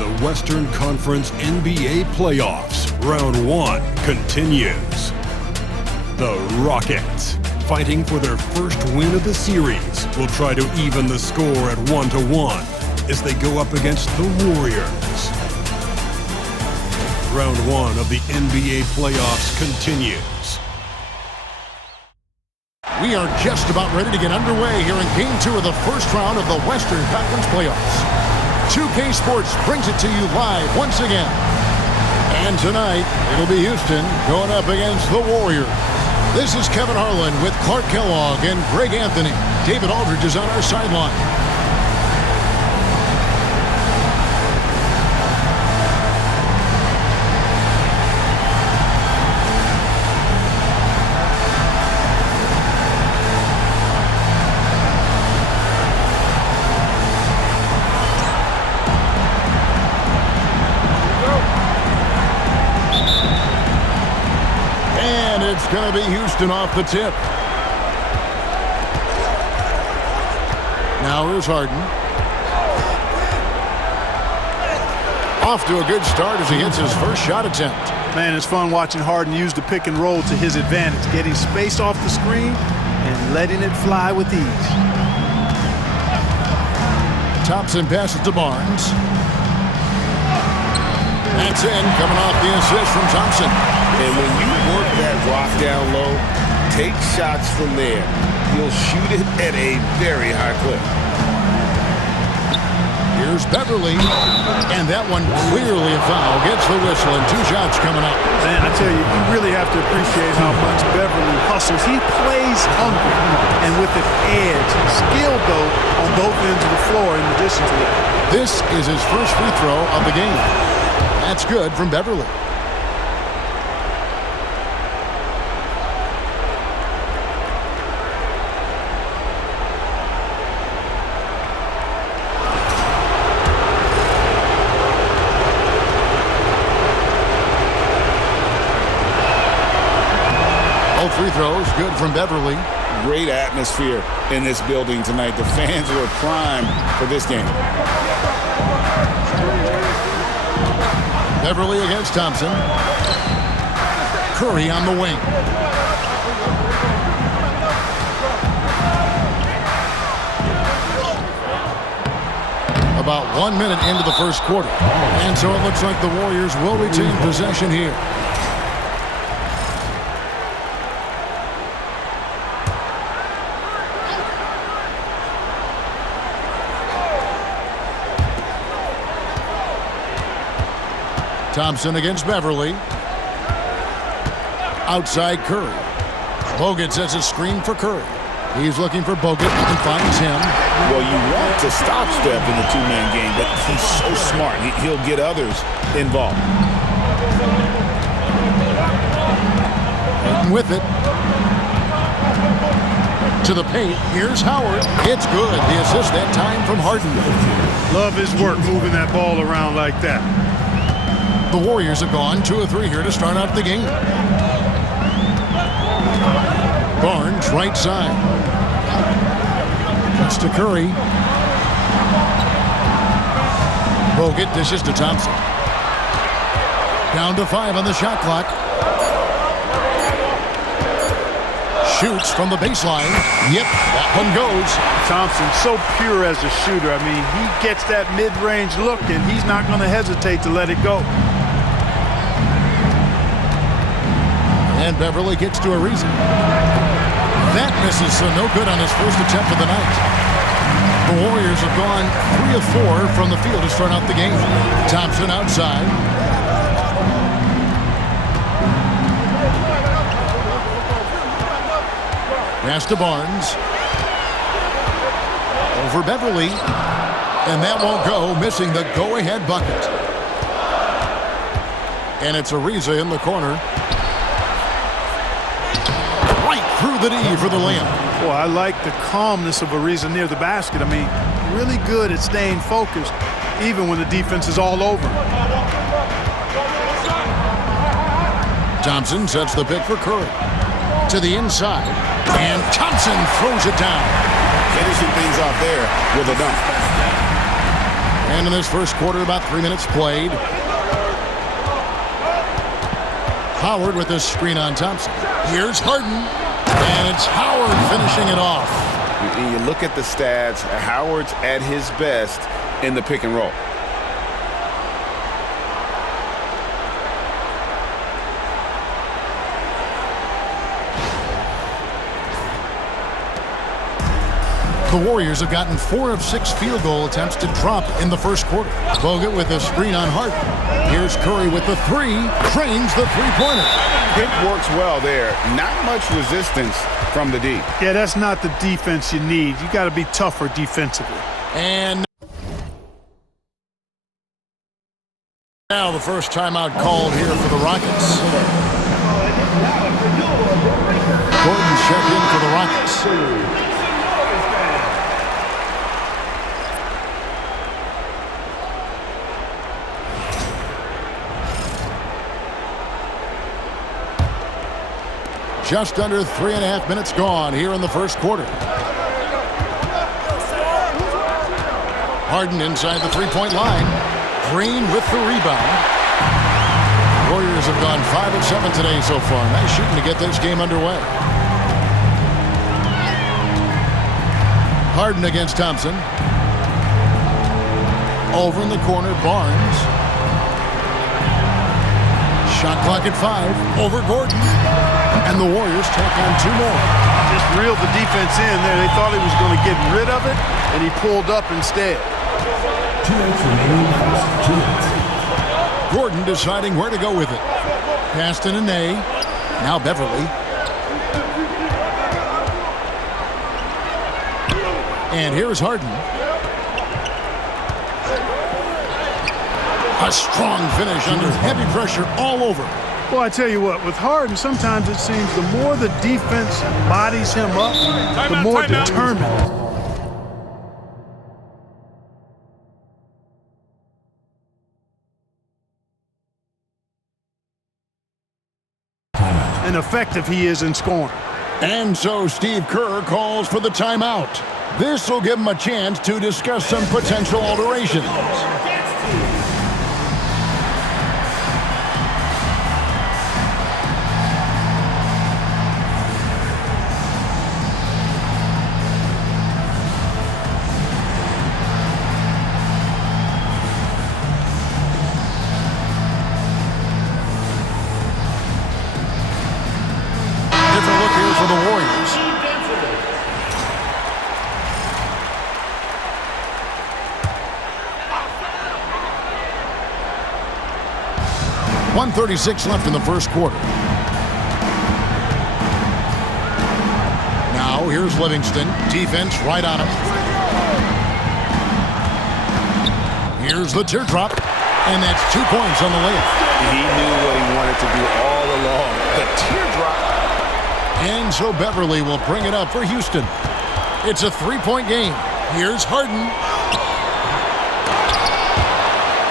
the Western Conference NBA playoffs. Round 1 continues. The Rockets, fighting for their first win of the series, will try to even the score at 1-1 as they go up against the Warriors. Round 1 of the NBA playoffs continues. We are just about ready to get underway here in Game 2 of the first round of the Western Conference playoffs. 2K Sports brings it to you live once again. And tonight, it'll be Houston going up against the Warriors. This is Kevin Harlan with Clark Kellogg and Greg Anthony. David Aldridge is on our sideline. It's going to be Houston off the tip. Now here's Harden. Off to a good start as he hits his first shot attempt. Man, it's fun watching Harden use the pick and roll to his advantage, getting space off the screen and letting it fly with ease. Thompson passes to Barnes. That's in, coming off the assist from Thompson. And when you work that rock down low, take shots from there. You'll shoot it at a very high clip. Here's Beverly, and that one clearly a foul. Gets the whistle, and 2 shots coming up. Man, I tell you, you really have to appreciate how much Beverly hustles. He plays hungry, and with an edge, skill though, on both ends of the floor in addition to that. This is his first free throw of the game. That's good from Beverly. Both free throws good from Beverly. Great atmosphere in this building tonight. The fans were primed for this game. Beverly against Thompson. Curry on the wing. About 1 minute into the first quarter. And so it looks like the Warriors will retain possession here. Thompson against Beverly. Outside Curry. Bogut sets a screen for Curry. He's looking for Bogut and finds him. Well, you want to stop Steph in the two-man game, but he's so smart. He'll get others involved. And with it. To the paint. Here's Howard. It's good. The assist that time from Harden. Love his work moving that ball around like that. The Warriors have gone 2 of 3 here to start out the game. Barnes, right side. That's to Curry. Bogut dishes to Thompson. Down to 5 on the shot clock. Shoots from the baseline. Yep, that one goes. Thompson, so pure as a shooter. I mean, he gets that mid-range look, and he's not going to hesitate to let it go. And Beverly gets to Ariza. That misses, so no good on his first attempt of the night. The Warriors have gone 3 of 4 from the field to start out the game. Thompson outside. Pass to Barnes. Over Beverly. And that won't go, missing the go-ahead bucket. And it's Ariza in the corner. Through the D for the layup. Well, I like the calmness of Ariza near the basket. I mean, really good at staying focused, even when the defense is all over. Thompson sets the pick for Curry. To the inside. And Thompson throws it down. Finishing things off there with a dunk. And in this first quarter, about 3 minutes played. Howard with this screen on Thompson. Here's Harden. And it's Howard finishing it off. You look at the stats, Howard's at his best in the pick and roll. The Warriors have gotten 4 of 6 field goal attempts to drop in the first quarter. Bogut with a screen on Harden. Here's Curry with the 3. Trains the three-pointer. Pick works well there. Not much resistance from the D. Yeah, that's not the defense you need. You got to be tougher defensively. And now the first timeout called here for the Rockets. Gordon checked in for the Rockets. Just under 3.5 minutes gone here in the first quarter. Harden inside the three-point line. Green with the rebound. Warriors have gone 5 of 7 today so far. Nice shooting to get this game underway. Harden against Thompson. Over in the corner, Barnes. Shot clock at 5. Over Gordon. And the Warriors tack on 2 more. Just reeled the defense in there. They thought he was going to get rid of it, and he pulled up instead. 2 minutes remaining. 2 minutes. Gordon deciding where to go with it. Passed to Nene. Now Beverly. And here's Harden. A strong finish under heavy pressure all over. Well, I tell you what, with Harden, sometimes it seems the more the defense bodies him up, the more determined. And effective he is in scoring. And so Steve Kerr calls for the timeout. This will give him a chance to discuss some potential alterations. For the Warriors. .136 left in the first quarter. Now here's Livingston. Defense right on him. Here's the teardrop. And that's 2 points on the layup. He knew what he wanted to do all along. The teardrop. And so Beverly will bring it up for Houston. It's a 3-point game. Here's Harden.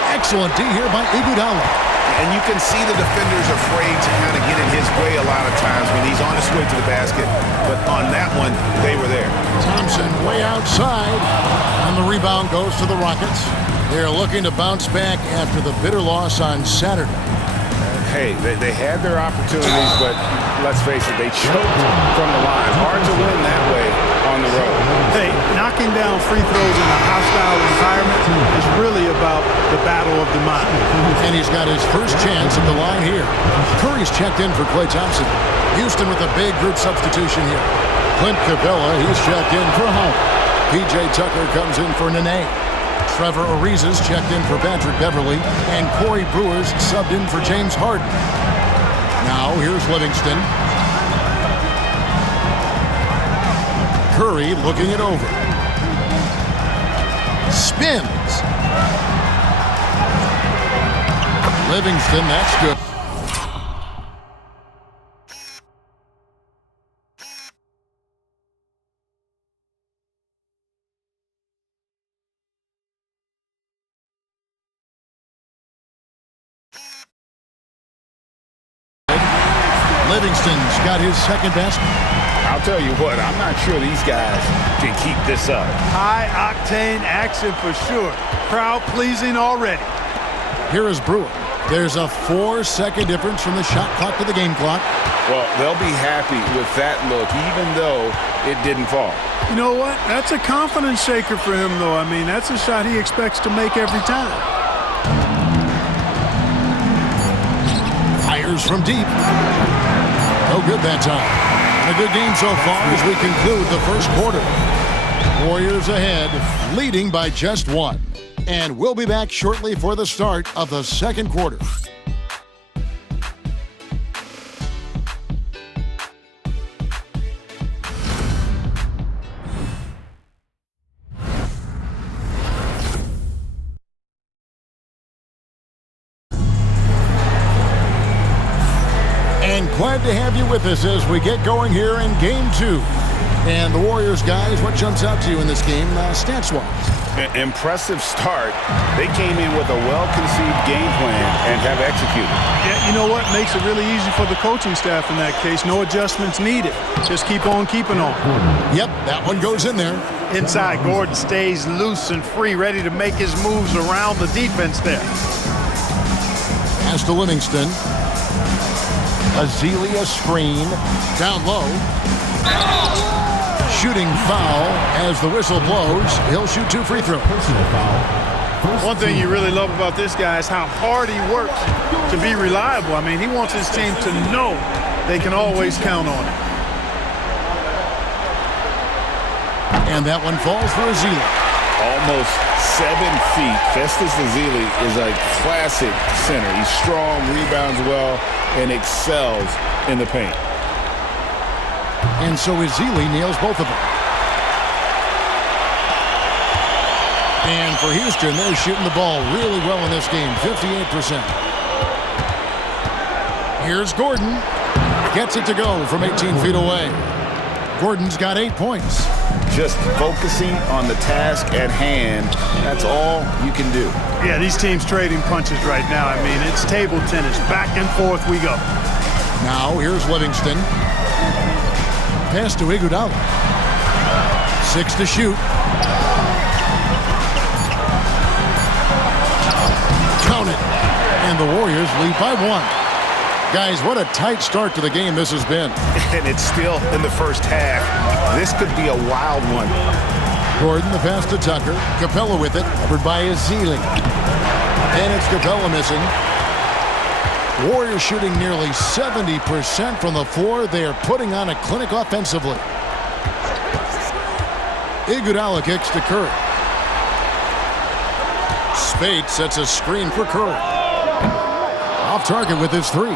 Excellent D here by Iguodala. And you can see the defenders afraid to kind of get in his way a lot of times when he's on his way to the basket. But on that one, they were there. Thompson way outside. And the rebound goes to the Rockets. They're looking to bounce back after the bitter loss on Saturday. Hey, they had their opportunities, but let's face it, they choked from the line. Hard to win that way on the road. Hey, knocking down free throws in a hostile environment is really about the battle of the mind. And he's got his first chance at the line here. Curry's checked in for Klay Thompson. Houston with a big group substitution here. Clint Capella, he's checked in for Howard. P.J. Tucker comes in for Nene. Trevor Ariza's checked in for Patrick Beverly, and Corey Brewer's subbed in for James Harden. Now here's Livingston. Curry looking it over. Spins. Livingston, that's good. Livingston's got his second basket. I'll tell you what, I'm not sure these guys can keep this up. High-octane action for sure. Crowd pleasing already. Here is Brewer. There's a 4-second difference from the shot clock to the game clock. Well, they'll be happy with that look, even though it didn't fall. You know what? That's a confidence shaker for him, though. I mean, that's a shot he expects to make every time. Fires from deep. No good that time. And a good game so far as we conclude the first quarter. Warriors ahead, leading by just 1. And we'll be back shortly for the start of the second quarter. And glad to have you with us as we get going here in Game 2. And the Warriors, guys, what jumps out to you in this game stats-wise? Impressive start. They came in with a well-conceived game plan and have executed. Yeah, you know what? Makes it really easy for the coaching staff in that case. No adjustments needed. Just keep on keeping on. Yep, that one goes in there. Inside, Gordon stays loose and free, ready to make his moves around the defense there. Pass to Livingston. Azealia screen. Down low. Shooting foul as the whistle blows. He'll shoot 2 free throws. Personal foul. One thing you really love about this guy is how hard he works to be reliable. I mean, he wants his team to know they can always count on him. And that one falls for Ezeli. Almost 7 feet. Festus Ezeli is a classic center. He's strong, rebounds well, and excels in the paint. And so Ezeli nails both of them. And for Houston, they're shooting the ball really well in this game, 58%. Here's Gordon. Gets it to go from 18 feet away. Gordon's got 8 points. Just focusing on the task at hand, that's all you can do. Yeah, these teams trading punches right now. I mean, it's table tennis. Back and forth we go. Now here's Livingston. Pass to Iguodala. 6 to shoot. Count it. And the Warriors lead by 1. Guys, what a tight start to the game this has been. And it's still in the first half. This could be a wild one. Gordon, the pass to Tucker. Capella with it, covered by Ezeli. And it's Capella missing. Warriors shooting nearly 70% from the floor. They are putting on a clinic offensively. Iguodala kicks to Curry. Spate sets a screen for Curry. Off target with his 3.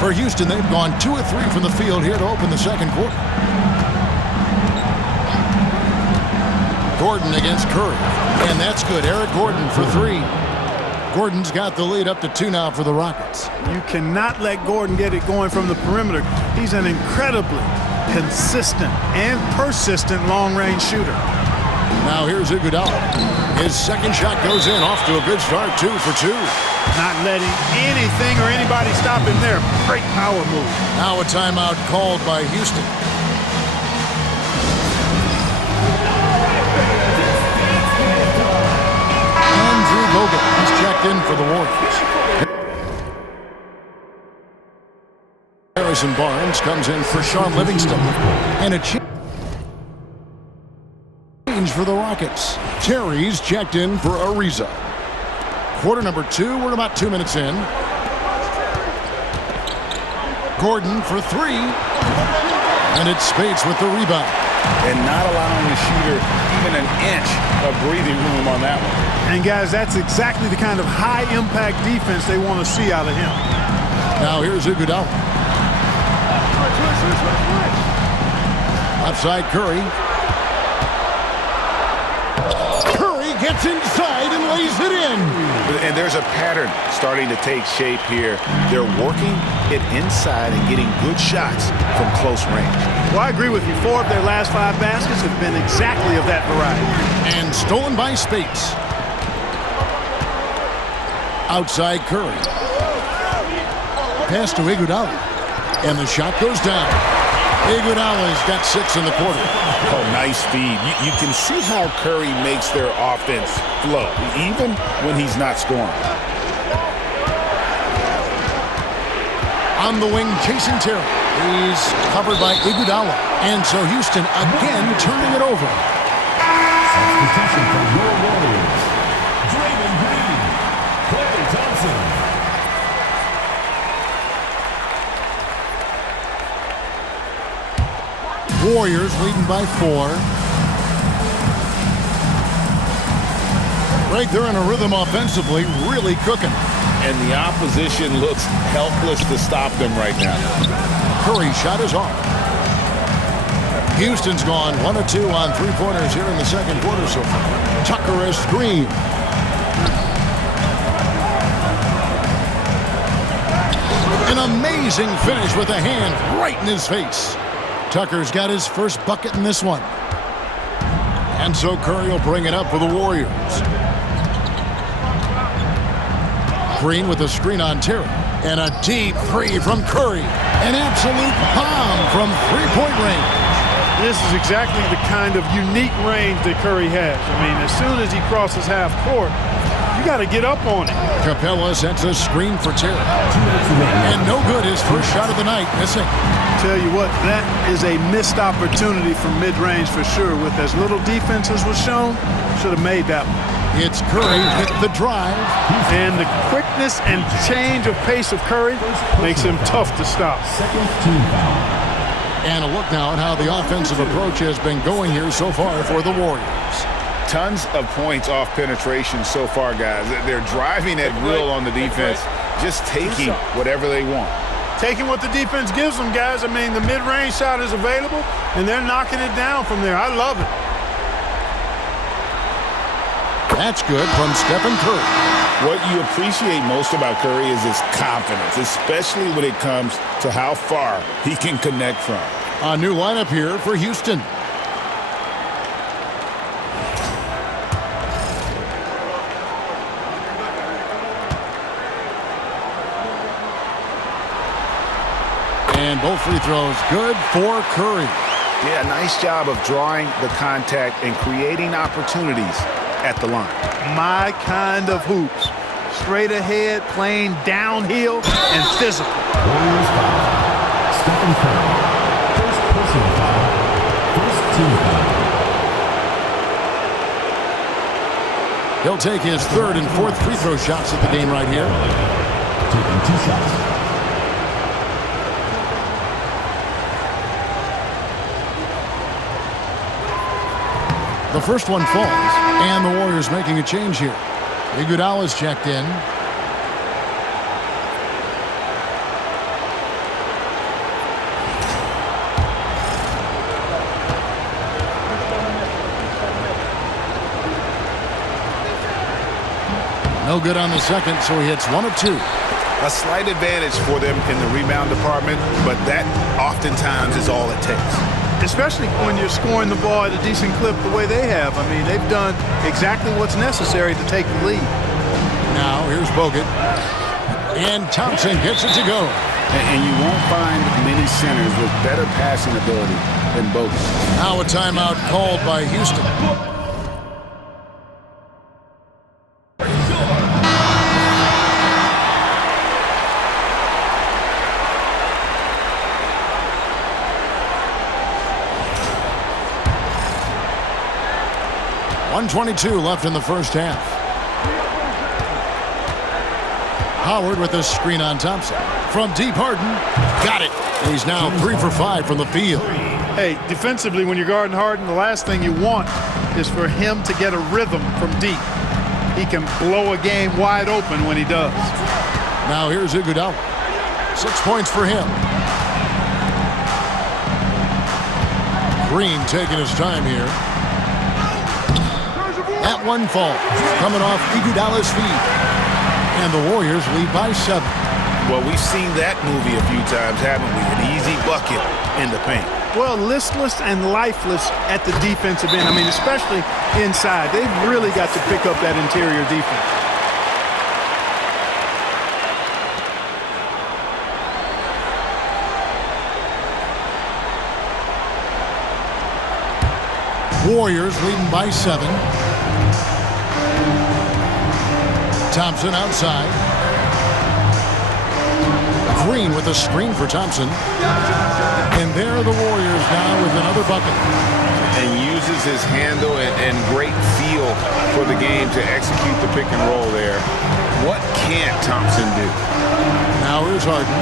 For Houston, they've gone 2 of 3 from the field here to open the second quarter. Gordon against Curry. And that's good. Eric Gordon for 3. Gordon's got the lead up to 2 now for the Rockets. You cannot let Gordon get it going from the perimeter. He's an incredibly consistent and persistent long-range shooter. Now here's Iguodala. His second shot goes in, off to a good start, 2 for 2. Not letting anything or anybody stop him there. Great power move. Now a timeout called by Houston. Andrew Bogut, he's checked in for the Warriors. Harrison Barnes comes in for Shaun Livingston. And a change for the Rockets. Terry's checked in for Ariza. Quarter number 2, we're about 2 minutes in. Gordon for 3. And it's Spates with the rebound. And not allowing the shooter even an inch of breathing room on that one. And guys, that's exactly the kind of high-impact defense they want to see out of him. Now here's Iguodala. Left side Curry. Gets inside and lays it in. And there's a pattern starting to take shape here. They're working it inside and getting good shots from close range. Well, I agree with you. 4 of their last 5 baskets have been exactly of that variety. And stolen by Spates. Outside Curry. Pass to Iguodala. And the shot goes down. Iguodala's got 6 in the quarter. Oh, nice feed. You can see how Curry makes their offense flow, even when he's not scoring. On the wing, Jason Terry. He's covered by Iguodala. And so Houston again turning it over. Substitution for your Warriors. Draymond Green. Klay Thompson. Warriors leading by 4. Greg, they're in a rhythm offensively, really cooking. And the opposition looks helpless to stop them right now. Curry shot is off. Houston's gone 1 of 2 on 3-pointers here in the second quarter so far. Tucker has screen. An amazing finish with a hand right in his face. Tucker's got his first bucket in this one. And so Curry will bring it up for the Warriors. Green with a screen on Terry. And a deep three from Curry. An absolute bomb from three-point range. This is exactly the kind of unique range that Curry has. I mean, as soon as he crosses half court, you got to get up on it. Capella sets a screen for Terry. And no good, his first shot of the night, missing. Tell you what, that is a missed opportunity from mid-range for sure. With as little defense as was shown, should have made that one. It's Curry with the drive. And the quickness and change of pace of Curry makes him tough to stop. Second team foul. And a look now at how the offensive approach has been going here so far for the Warriors. Tons of points off penetration so far, guys. They're driving at will on the defense, just taking whatever they want. Taking what the defense gives them, guys. I mean, the mid-range shot is available, and they're knocking it down from there. I love it. That's good from Stephen Curry. What you appreciate most about Curry is his confidence, especially when it comes to how far he can connect from. A new lineup here for Houston. And both free throws good for Curry. Yeah, nice job of drawing the contact and creating opportunities at the line. My kind of hoops. Straight ahead, playing downhill, and physical. Warriors foul. Stephen Curry. First personal foul. First team foul. He'll take his third and fourth free throw shots at the game right here. Taking 2 shots. The first one falls, and the Warriors making a change here. Iguodala's checked in. No good on the second, so he hits 1 of 2. A slight advantage for them in the rebound department, but that oftentimes is all it takes. Especially when you're scoring the ball at a decent clip the way they have. I mean, they've done exactly what's necessary to take the lead. Now, here's Bogut. And Thompson gets it to go. And you won't find many centers with better passing ability than Bogut. Now a timeout called by Houston. .122 left in the first half. Howard with a screen on Thompson. From deep, Harden. Got it. He's now 3 for 5 from the field. Hey, defensively, when you're guarding Harden, the last thing you want is for him to get a rhythm from deep. He can blow a game wide open when he does. Now here's Iguodala. 6 points for him. Green taking his time here. That one falls, coming off Iguodala's feet. And the Warriors lead by 7. Well, we've seen that movie a few times, haven't we? An easy bucket in the paint. Well, listless and lifeless at the defensive end. I mean, especially inside. They've really got to pick up that interior defense. Warriors leading by 7. Thompson outside. Green with a screen for Thompson. And there are the Warriors now with another bucket. And uses his handle and great feel for the game to execute the pick and roll there. What can't Thompson do? Now here's Harden.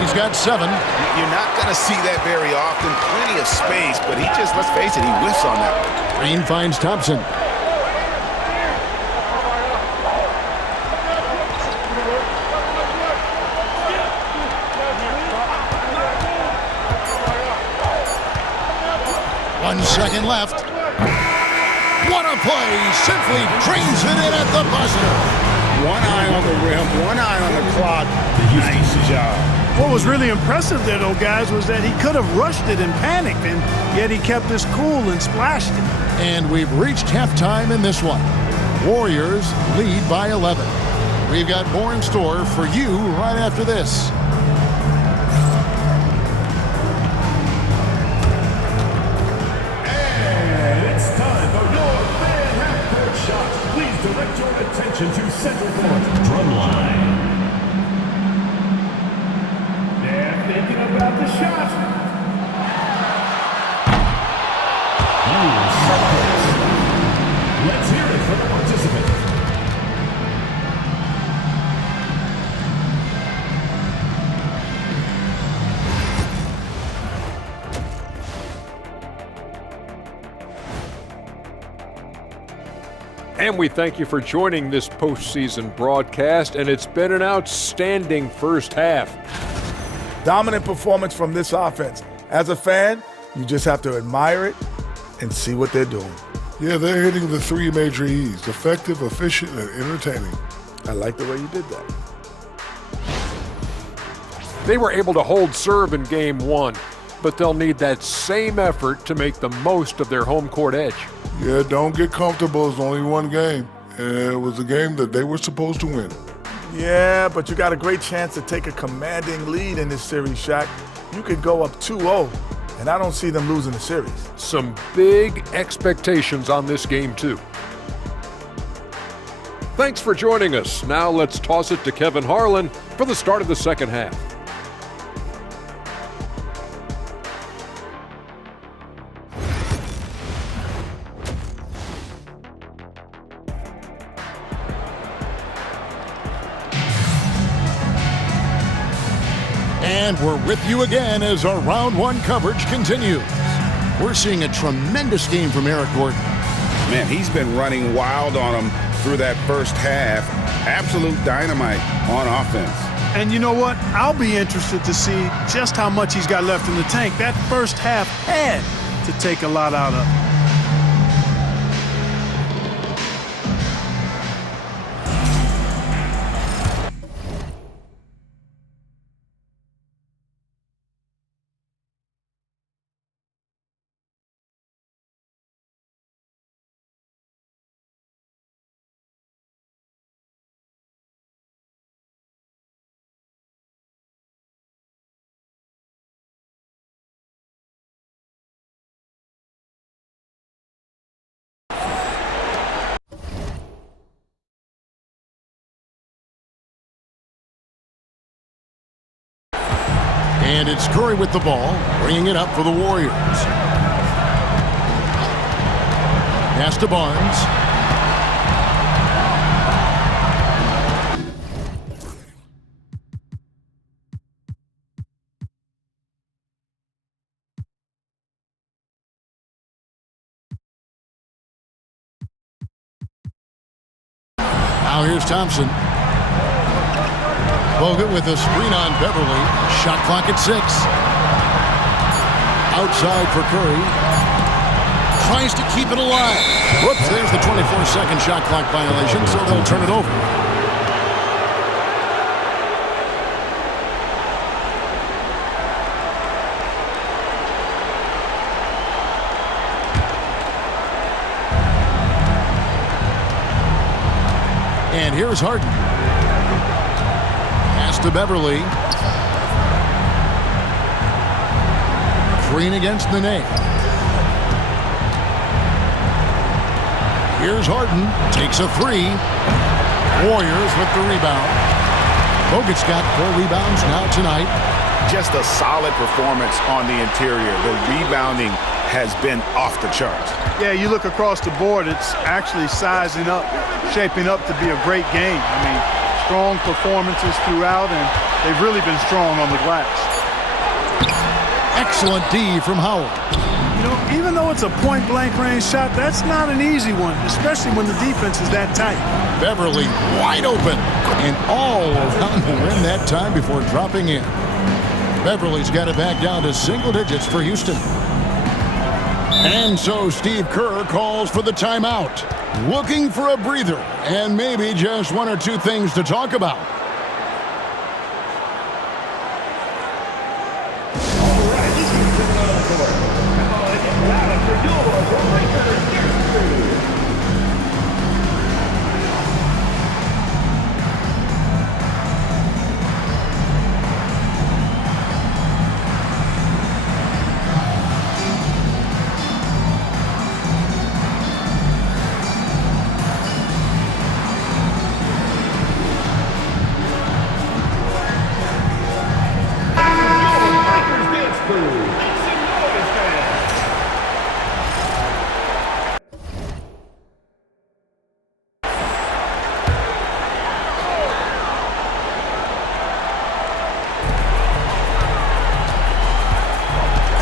He's got 7. You're not going to see that very often. Plenty of space, but he just, let's face it, he whiffs on that one. Green finds Thompson. One second left. What a play! Simply drains it in at the buzzer. One eye on the rim, one eye on the clock. Nice job. What was really impressive there, though, guys, was that he could have rushed it and panicked, and yet he kept his cool and splashed it. And we've reached halftime in this one. Warriors lead by 11. We've got more in store for you right after this. Direct your attention to Central Court Drumline. They're thinking about the shot. Let's hear it from the participant. And we thank you for joining this postseason broadcast, and it's been an outstanding first half. Dominant performance from this offense. As a fan, you just have to admire it and see what they're doing. Yeah, they're hitting the 3 major E's: effective, efficient, and entertaining. I like the way you did that. They were able to hold serve in Game 1, but they'll need that same effort to make the most of their home court edge. Yeah, don't get comfortable. It's only one game. And it was a game that they were supposed to win. Yeah, but you got a great chance to take a commanding lead in this series, Shaq. You could go up 2-0, and I don't see them losing the series. Some big expectations on this game, too. Thanks for joining us. Now let's toss it to Kevin Harlan for the start of the second half. And we're with you again as our round 1 coverage continues. We're seeing a tremendous game from Eric Gordon. Man, he's been running wild on them through that first half. Absolute dynamite on offense. And you know what? I'll be interested to see just how much he's got left in the tank. That first half had to take a lot out of him. And it's Curry with the ball, bringing it up for the Warriors. Pass to Barnes. Now here's Thompson. Bogut with a screen on Beverly. Shot clock at 6. Outside for Curry. Tries to keep it alive. Whoops, there's the 24-second shot clock violation, so they'll turn it over. And here's Harden. Pass to Beverly. Green against Nene. Here's Harden. Takes a three. Warriors with the rebound. Bogut's got 4 rebounds now tonight. Just a solid performance on the interior. The rebounding has been off the charts. Yeah, you look across the board, it's actually sizing up, shaping up to be a great game. I mean, strong performances throughout, and they've really been strong on the glass. Excellent D from Howard. You know, even though it's a point-blank range shot, that's not an easy one, especially when the defense is that tight. Beverly wide open and all around the rim that time before dropping in. Beverly's got it back down to single digits for Houston. And so Steve Kerr calls for the timeout, looking for a breather and maybe just 1 or 2 things to talk about.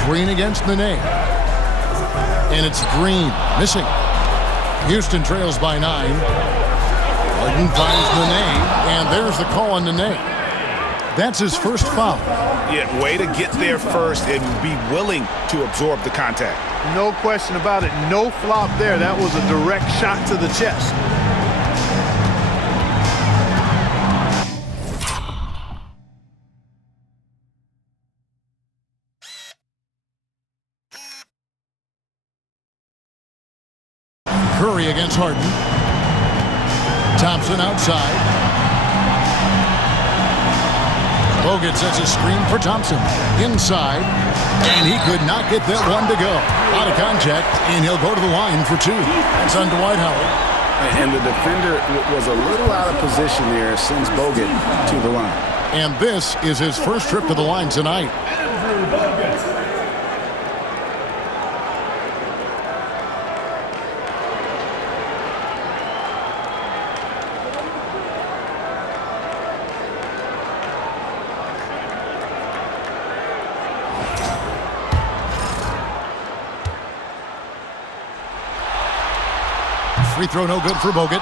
Green against Nene. And it's Green missing. Houston trails by 9. Harden finds Nene, and there's the call on Nene. That's his first foul. Yeah, way to get there first and be willing to absorb the contact. No question about it. No flop there. That was a direct shot to the chest. Curry against Harden. Thompson outside. Bogut sets a screen for Thompson. Inside. And he could not get that one to go. Out of contact, and he'll go to the line for 2. That's on Dwight Howard. And the defender was a little out of position there, sends Bogut to the line. And this is his first trip to the line tonight. Free throw no good for Bogut.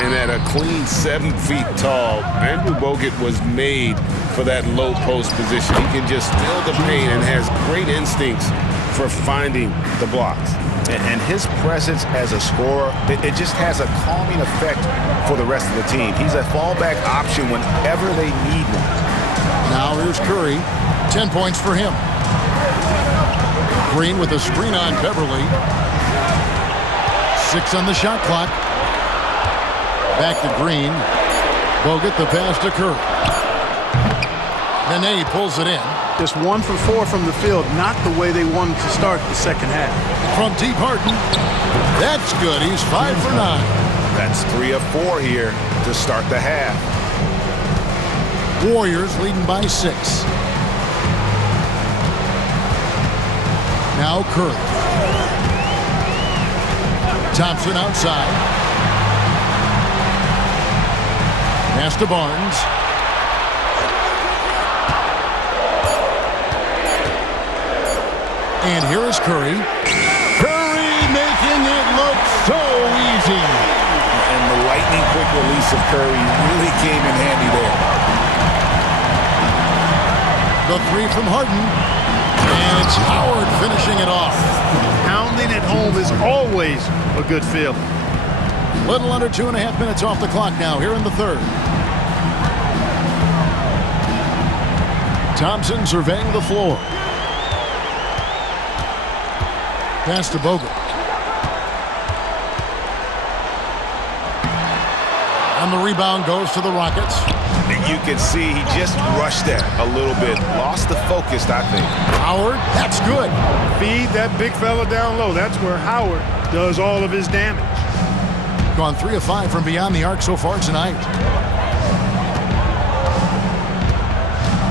And at a clean 7 feet tall, Andrew Bogut was made for that low post position. He can just feel the pain and has great instincts for finding the blocks. And his presence as a scorer, it just has a calming effect for the rest of the team. He's a fallback option whenever they need one. Now here's Curry. 10 points for him. Green with a screen on Beverly. 6 on the shot clock. Back to Green. Bogut the pass to Curry. Nene pulls it in. Just 1 for 4 from the field. Not the way they wanted to start the second half. From deep Harden. That's good. He's 5 for 9. That's 3 of 4 here to start the half. Warriors leading by 6. Now Curry. Thompson outside. Pass to Barnes. And here is Curry. Curry making it look so easy. And the lightning quick release of Curry really came in handy there. The 3 from Harden. And it's Howard finishing it off. Pounding it home is always a good feel. Little under 2.5 minutes off the clock now here in the third. Thompson surveying the floor. Pass to Bogut. And the rebound goes to the Rockets. You can see he just rushed that a little bit. Lost the focus, I think. Howard, that's good. Feed that big fella down low. That's where Howard does all of his damage. Gone 3 of 5 from beyond the arc so far tonight.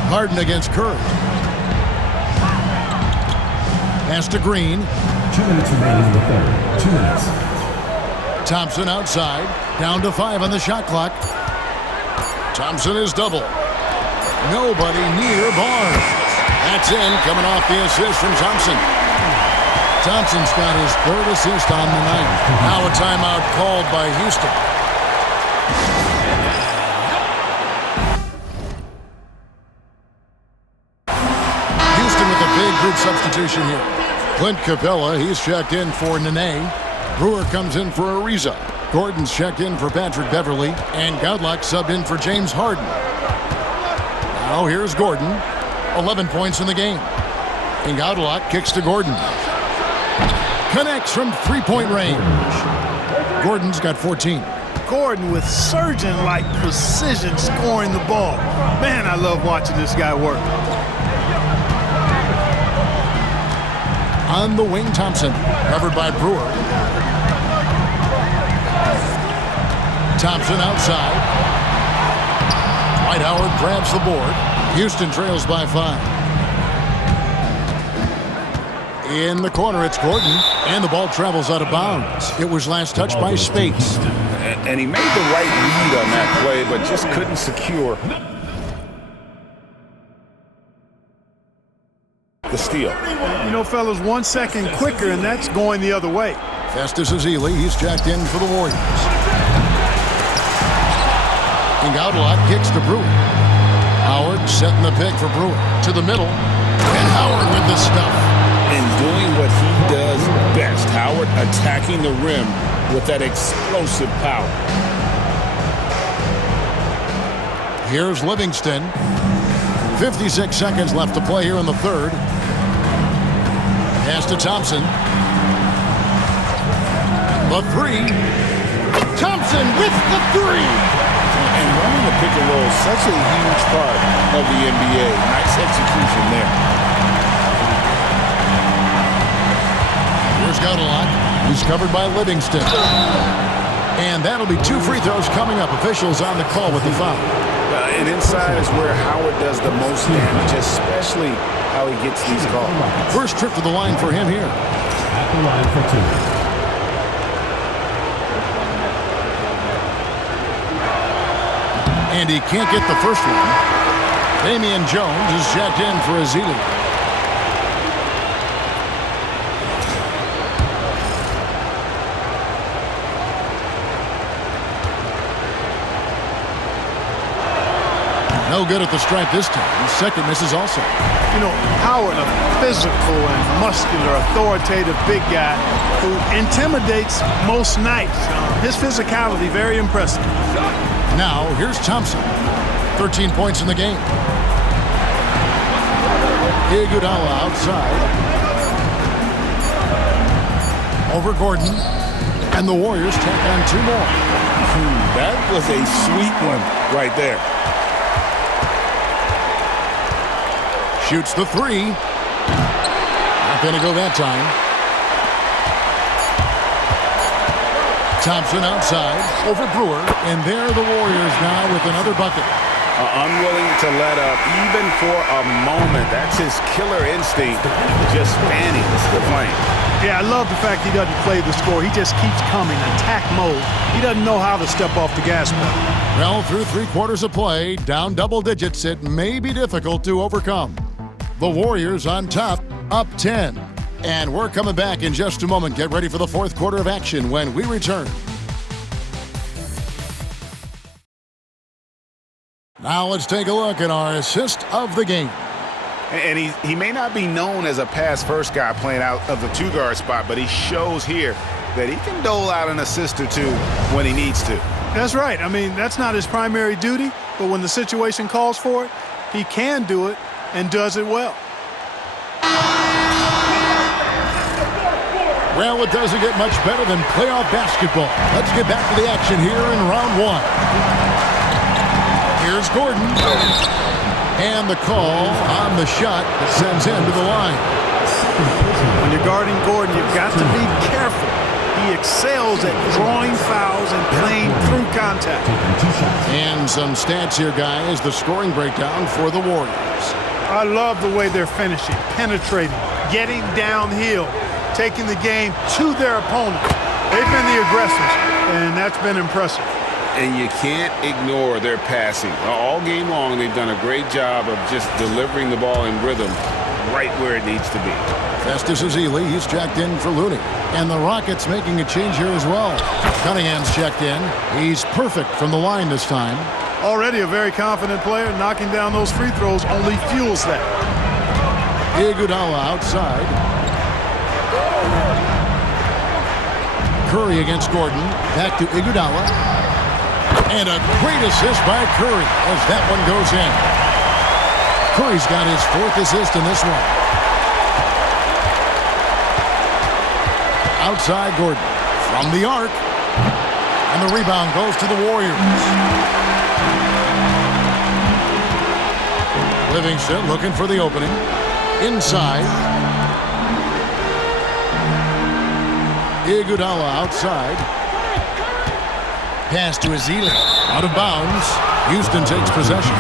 Harden against Curry. Pass to Green. 2 minutes remaining in the third. 2 minutes. Thompson outside. Down to 5 on the shot clock. Thompson is double. Nobody near Barnes. That's in, coming off the assist from Thompson. Thompson's got his 3rd assist on the night. Now a timeout called by Houston. Houston with a big group substitution here. Clint Capella, he's checked in for Nene. Brewer comes in for Ariza. Gordon's checked in for Patrick Beverly. And Godlock subbed in for James Harden. Now here's Gordon. 11 points in the game. And Godlock kicks to Gordon. Connects from three-point range. Gordon's got 14. Gordon with surgeon-like precision scoring the ball. Man, I love watching this guy work. On the wing, Thompson. Covered by Brewer. Thompson outside. Dwight Howard grabs the board. Houston trails by 5. In the corner, it's Gordon, and the ball travels out of bounds. It was last touched by Spates. And he made the right read on that play, but just couldn't secure the steal. You know, fellas, 1 second quicker, and that's going the other way. Festus Ezeli, he's jacked in for the Warriors. And Godlock kicks to Brewer. Howard setting the pick for Brewer. To the middle, and Howard with the stuff. And doing what he does best. Howard attacking the rim with that explosive power. Here's Livingston. 56 seconds left to play here in the third. Pass to Thompson. The 3. Thompson with the 3. And running the pick and roll is such a huge part of the NBA. Nice execution there. Here's Godlock. He's covered by Livingston. And that'll be 2 free throws coming up. Officials on the call with the foul. And inside is where Howard does the most damage, especially how he gets these calls. First trip to the line for him here. At the line for 2. And he can't get the first one. Damian Jones is jacked in for Ezeli. No good at the stripe this time. Second misses also. You know, Howard, a physical and muscular, authoritative big guy who intimidates most nights. His physicality, very impressive. Now, here's Thompson. 13 points in the game. Iguodala outside. Over Gordon. And the Warriors tack on 2 more. That was a sweet one right there. Shoots the 3. Not going to go that time. Thompson outside. Over Brewer. And there are the Warriors now with another bucket. Unwilling to let up even for a moment. That's his killer instinct. Just fanning the flame. Yeah, I love the fact he doesn't play the score. He just keeps coming, attack mode. He doesn't know how to step off the gas pedal. Well, through 3 quarters of play, down double digits, it may be difficult to overcome. The Warriors on top, up 10. And we're coming back in just a moment. Get ready for the 4th quarter of action when we return. Now let's take a look at our assist of the game. And he may not be known as a pass-first guy playing out of the 2-guard spot, but he shows here that he can dole out an assist or 2 when he needs to. That's right. I mean, that's not his primary duty, but when the situation calls for it, he can do it and does it well. Well, it doesn't get much better than playoff basketball. Let's get back to the action here in round 1. Here's Gordon. And the call on the shot that sends him to the line. When you're guarding Gordon, you've got to be careful. He excels at drawing fouls and playing through contact. And some stats here, guys. The scoring breakdown for the Warriors. I love the way they're finishing, penetrating, getting downhill, taking the game to their opponent. They've been the aggressors, and that's been impressive. And you can't ignore their passing. All game long, they've done a great job of just delivering the ball in rhythm right where it needs to be. Festus Ezeli, he's checked in for Looney. And the Rockets making a change here as well. Cunningham's checked in. He's perfect from the line this time. Already a very confident player. Knocking down those free throws only fuels that. Iguodala outside. Curry against Gordon. Back to Iguodala. And a great assist by Curry as that one goes in. Curry's got his 4th assist in this one. Outside Gordon from the arc. And the rebound goes to the Warriors. Livingston looking for the opening. Inside. Iguodala outside. Pass to Ezeli. Out of bounds. Houston takes possession.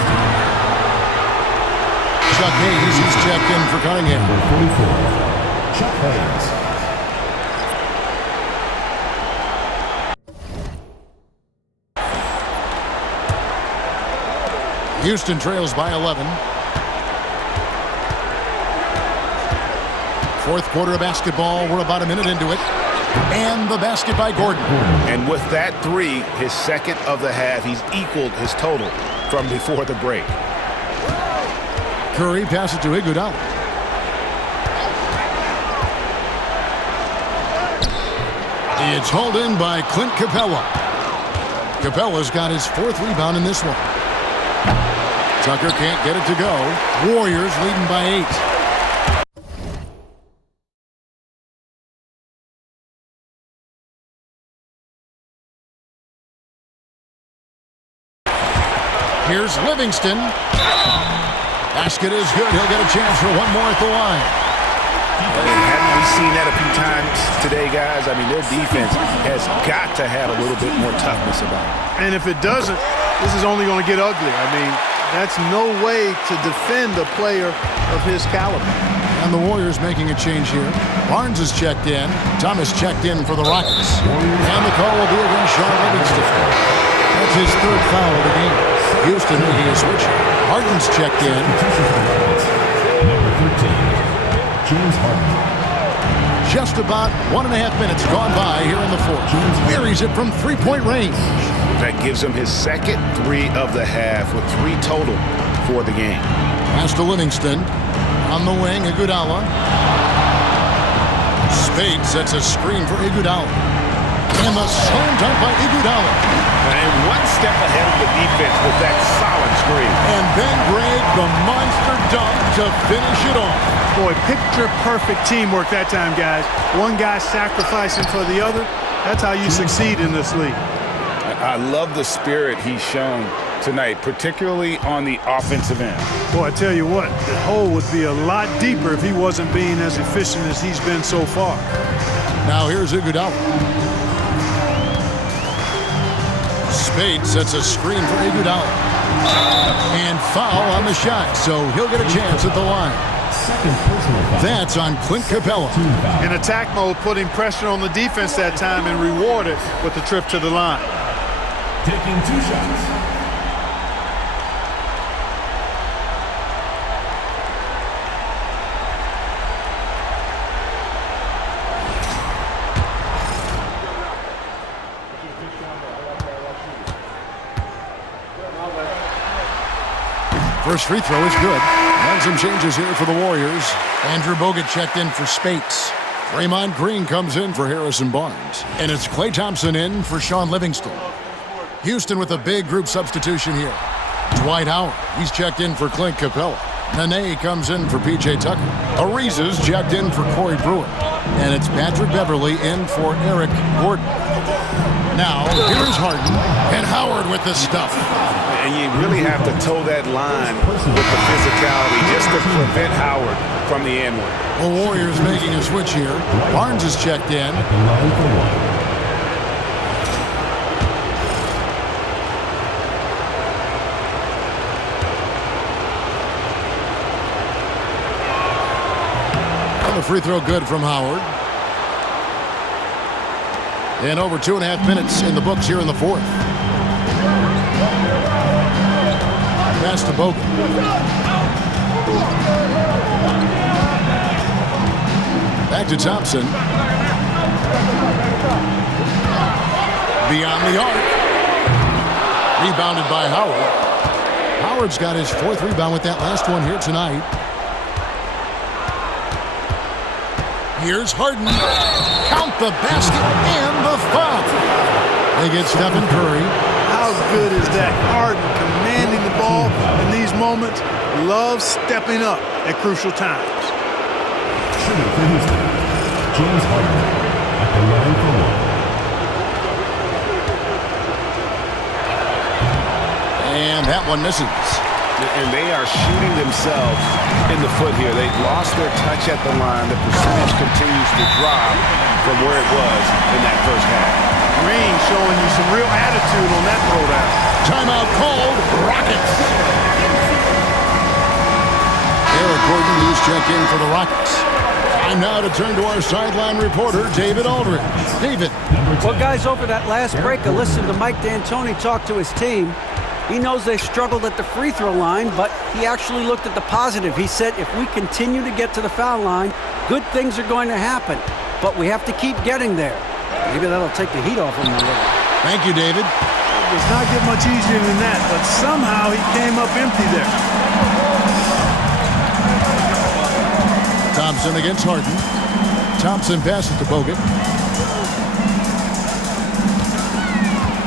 Chuck Hayes, he's checked in for Cunningham. Number 44, Chuck Hayes. Houston trails by 11. 4th quarter of basketball. We're about a minute into it. And the basket by Gordon. And with that 3, his 2nd of the half, he's equaled his total from before the break. Curry passes to Iguodala. It's hauled in by Clint Capella. Capella's got his 4th rebound in this one. Tucker can't get it to go. Warriors leading by 8. Here's Livingston. Basket is good. He'll get a chance for one more at the line. Haven't we seen that a few times today, guys? I mean, their defense has got to have a little bit more toughness about it. And if it doesn't, this is only going to get ugly. I mean, that's no way to defend a player of his caliber. And the Warriors making a change here. Barnes is checked in. Thomas checked in for the Rockets. And the call will be against Sean Livingston. That's his 3rd foul of the game. Houston making a switch. Harden's checked in. Number 13, James Harden. Just about 1.5 minutes gone by here in the 4th. Buries it from 3-point range. That gives him his 2nd 3 of the half with 3 total for the game. Pass to Livingston. On the wing, Iguodala. Spade sets a screen for Iguodala. And the zone dunk by Iguodala. And one step ahead of the defense with that solid screen. And then Greg, the monster dunk to finish it off. Boy, picture-perfect teamwork that time, guys. One guy sacrificing for the other. That's how you succeed in this league. I love the spirit he's shown tonight, particularly on the offensive end. Boy, I tell you what, the hole would be a lot deeper if he wasn't being as efficient as he's been so far. Now here's Iguodala. Spade sets a screen for Iguodala. And foul on the shot, so he'll get a chance at the line. That's on Clint Capella. In attack mode, putting pressure on the defense that time and rewarded with the trip to the line. Taking 2 shots. First free throw is good. And some changes here for the Warriors. Andrew Bogut checked in for Spates. Draymond Green comes in for Harrison Barnes. And it's Klay Thompson in for Sean Livingston. Houston with a big group substitution here. Dwight Howard, he's checked in for Clint Capella. Nene comes in for P.J. Tucker. Ariza's checked in for Corey Brewer. And it's Patrick Beverly in for Eric Gordon. Now, here's Harden. And Howard with the stuff. And you really have to toe that line with the physicality just to prevent Howard from the N-word. The Warriors making a switch here. Barnes is checked in. At the line for 1. free throw good from Howard. And over 2.5 minutes in the books here in the fourth. Pass to Bogut. Back to Thompson. Beyond the arc. Rebounded by Howard. Howard's got his 4th rebound with that last one here tonight. Here's Harden. Count the basket and the foul. They get Stephen Curry. How good is that? Harden commanding the ball in these moments. Loves stepping up at crucial times. Shooting for Houston, James Harden at the line for one. And that one misses. And they are shooting themselves in the foot here. They've lost their touch at the line. The percentage continues to drop from where it was in that first half. Green showing you some real attitude on that throwdown. Timeout called. Rockets. Eric Gordon, he's checked in for the Rockets. Time now to turn to our sideline reporter, David Aldridge. David. Well, guys, over that last break, I listened to Mike D'Antoni talk to his team. He knows they struggled at the free throw line, but he actually looked at the positive. He said, if we continue to get to the foul line, good things are going to happen. But we have to keep getting there. Maybe that'll take the heat off him a little. Thank you, David. It does not get much easier than that, but somehow he came up empty there. Thompson against Harden. Thompson passes to Bogut.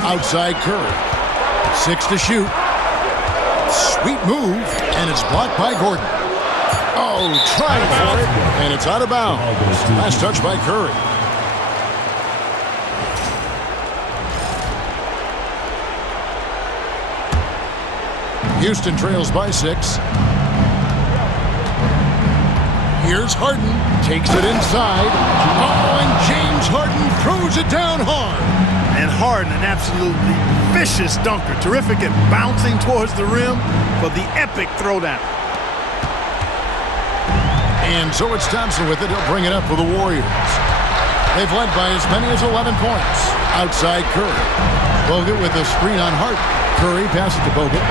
Outside Curry. 6 to shoot. Sweet move, and it's blocked by Gordon. Oh, trying for it, and it's out of bounds. Last touch by Curry. Houston trails by 6. Here's Harden. Takes it inside. Oh, and James Harden throws it down hard. And Harden, an absolutely vicious dunker. Terrific at bouncing towards the rim for the epic throwdown. And so it's Thompson with it. He'll bring it up for the Warriors. They've led by as many as 11 points. Outside Curry. Bogut with a screen on Harden. Curry passes to Bogut.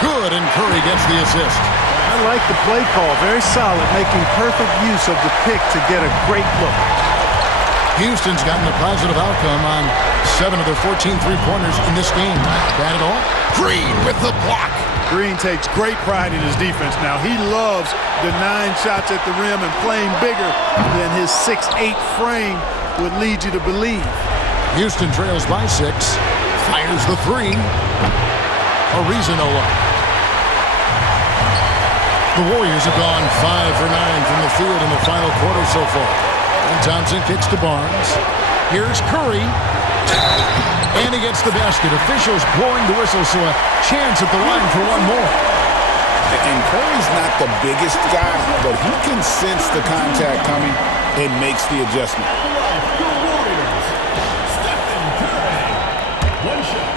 Good, and Curry gets the assist. I like the play call. Very solid, making perfect use of the pick to get a great look. Houston's gotten a positive outcome on 7 of their 14 three-pointers in this game. Not bad at all. Green with the block. Green takes great pride in his defense now. He loves denying shots at the rim and playing bigger than his 6'8" frame would lead you to believe. Houston trails by 6. Fires the 3. Ariza no luck. The Warriors have gone 5 for 9 from the field in the final quarter so far. And Thompson kicks to Barnes. Here's Curry. And he gets the basket. Officials blowing the whistle, so a chance at the line for one more. And Curry's not the biggest guy, but he can sense the contact coming and makes the adjustment. One shot.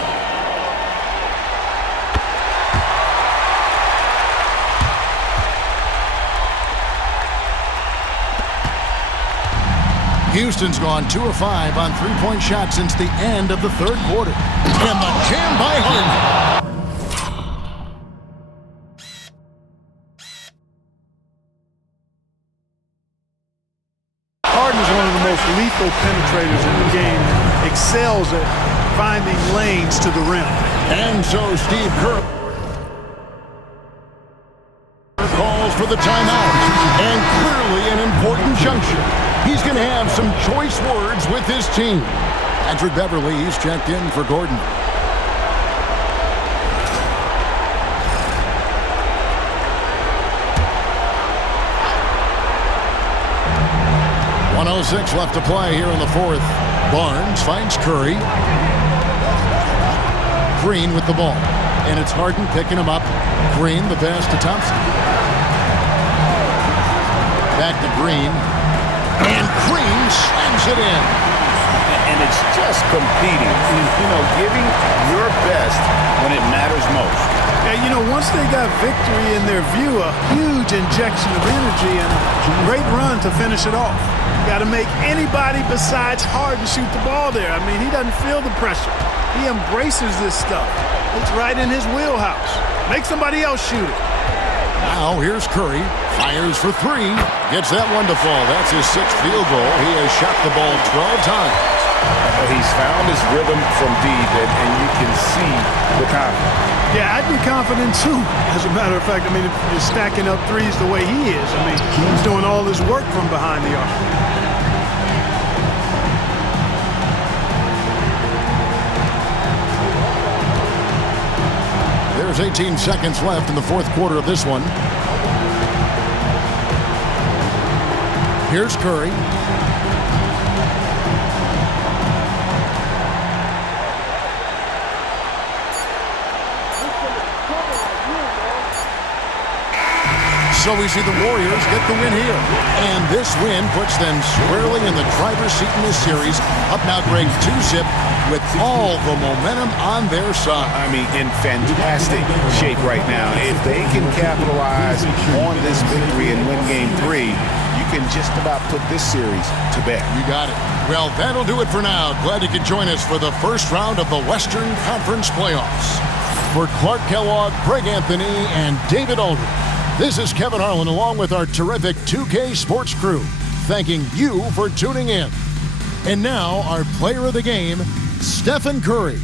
Houston's gone 2 of 5 on three-point shots since the end of the third quarter. And the jam by Harden. Harden's one of the most lethal penetrators in the game. Excels at finding lanes to the rim. And so Steve Kerr calls for the timeout. And clearly an important juncture. He's going to have some choice words with his team. Patrick Beverly, he's checked in for Gordon. .106 left to play here in the fourth. Barnes finds Curry. Green with the ball. And it's Harden picking him up. Green, the pass to Thompson. Back to Green. And Green slams it in. And it's just competing, giving your best when it matters most. Yeah, you know, once they got victory in their view, a huge injection of energy and a great run to finish it off. Got to make anybody besides Harden shoot the ball there. I mean, he doesn't feel the pressure. He embraces this stuff. It's right in his wheelhouse. Make somebody else shoot it. Now here's Curry. Fires for three. Gets that one to fall. That's his 6th field goal. He has shot the ball 12 times. He's found his rhythm from deep, and you can see the confidence. Yeah, I'd be confident too. As a matter of fact, I mean, if you're stacking up threes the way he is, I mean, he's doing all his work from behind the arc. There's 18 seconds left in the 4th quarter of this one. Here's Curry. So we see the Warriors get the win here. And this win puts them squarely in the driver's seat in this series. Up now, Greg, 2-zip with all the momentum on their side. I mean, in fantastic shape right now. If they can capitalize on this victory and win Game 3, you can just about put this series to bed. You got it. Well, that'll do it for now. Glad you could join us for the first round of the Western Conference Playoffs. For Clark Kellogg, Greg Anthony, and David Aldridge, this is Kevin Harlan along with our terrific 2K Sports crew, thanking you for tuning in. And now, our player of the game, Stephen Curry.